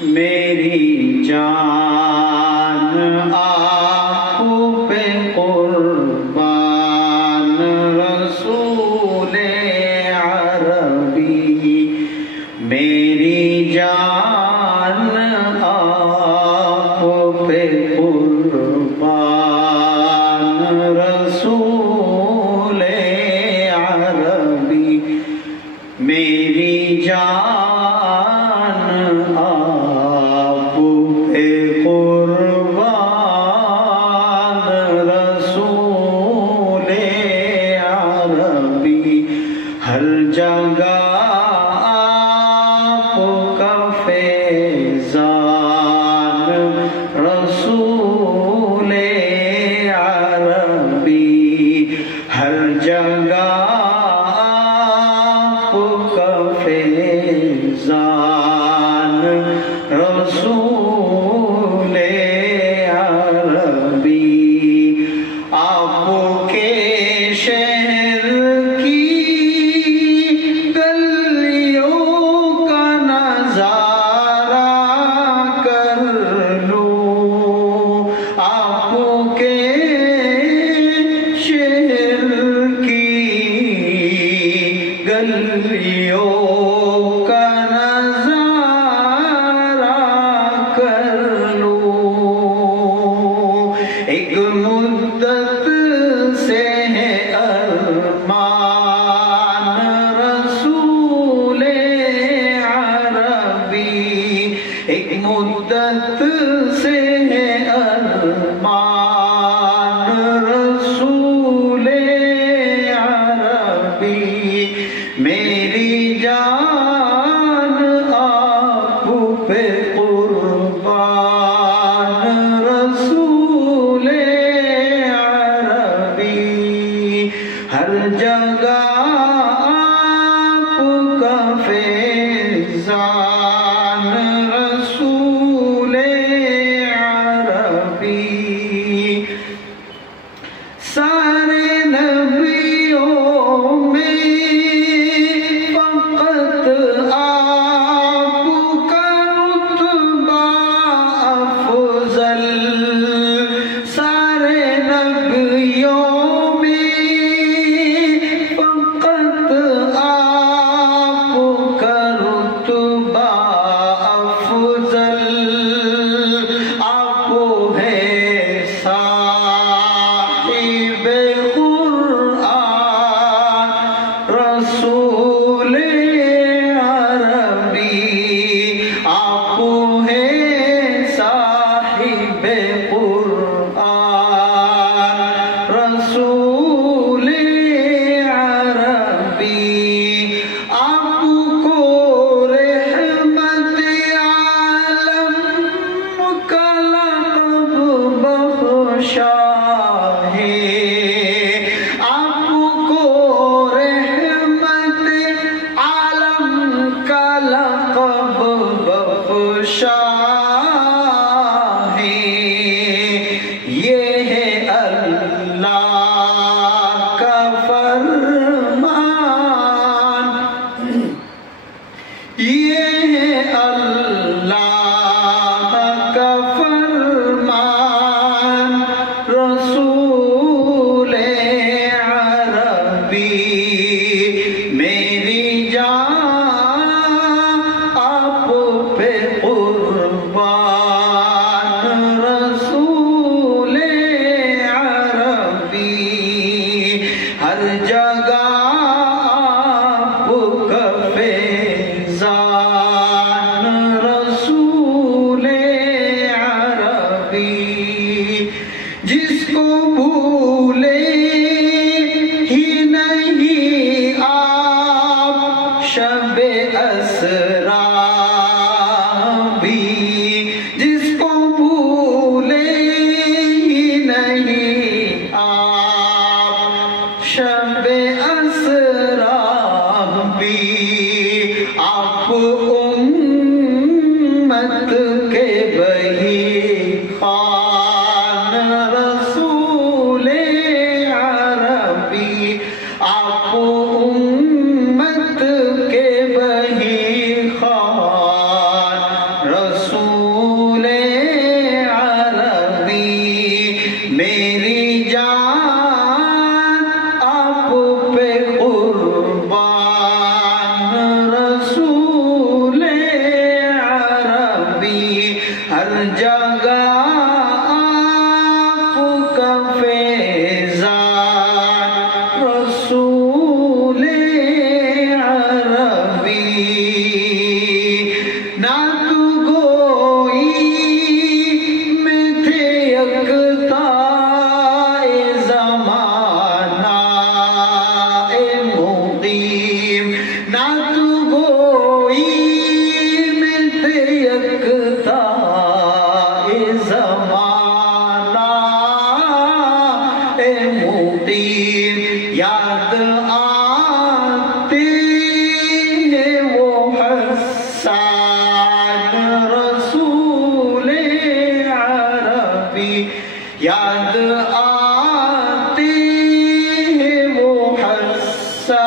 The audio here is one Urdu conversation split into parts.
میری جان آپ پہ قربان رسول عربی، میری جان آپ پہ قربان رسول عربی، میری جان آپ پہ قربان رسول عربی، ہر جگہ آپ کا فیضان رسول عربی، ہر جگہ فیضان رسول عربی، آپ کے شہر کی گلیوں کا نظارہ کر لوں، آپ کے شہر کی گلیوں کا نظارہ کر لوں، ایک مدت سے ہے ارمان رسول عربی، ایک مدت سے ہے ارمان رسول عربی، میری جان آپ پہ قربان رسول عربی، ہر جگہ آپ کا فیضان رسول عربی، سارے نبیوں میں فقط آپ کا رتبہ افضل، سارے نبیوں میں فقط آپ کا رتبہ افضل، آپ ہے صاحب قرآن رسول عربی، آپ ہے صاحب قرآن رسول عربی، آپ کو رحمت عالم کا لقب بخشا ہے، آپ کو رحمت عالم کا لقب بخشا ہے، یہ ہے اللہ کا فرمان، یہ ہے اللہ کا فرمان رسول عربی، میری جان آپ پہ قربان رسول عربی، ہر جگہ آپ کا فیضان رسول عربی، جس کو بھولے ہی نہیں آپ شب اسرا بھی، جس کو بھولے ہی نہیں آپ شب اسرا بھی، آپ امت کے بہی خوان رسول عربی، آپ امت کے بہی خوان رسول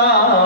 اللہ